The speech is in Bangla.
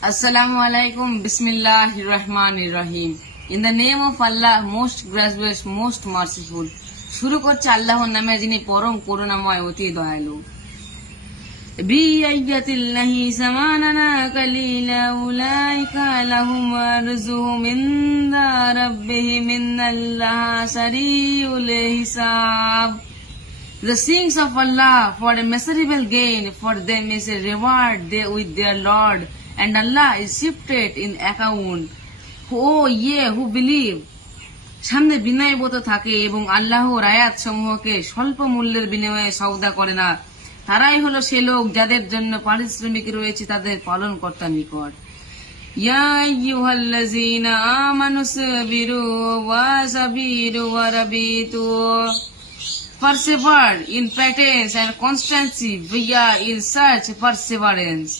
Assalamu alaikum. Bismillahir Rahmanir Rahim. In the name of Allah, most gracious, most merciful. শুরু করছে আল্লাহর নামে, যিনি পরম করুণাময়, অতি দয়ালু। বিআইয়াতিল্লাহি সামানানা কালিলা উলাইকা লাহুম আরজুহুম ইনদা রাব্বিহিম ইন্নাল্লাহা সারিউল হিসাব. The sayings of Allah for a measurable gain for them is a reward with their Lord, and Allah is shifted in account. Oh, ye who believe. সামনে বিনয়বোধ থাকে এবং আল্লাহর আয়াত সমূহকে স্বল্প মূল্যের বিনিময়ে সওদা করে না। তারাই হলো সে লোক যাদের জন্য পারিশ্রমিক রয়েছে তাদের পালনকর্তার নিকট। ইয়া আইয়ুহাল্লাযীনা আমানু সাবিরু ওয়া সাবিরু ওয়া রাবিতু. Persevere in patience and constancy via in such perseverance.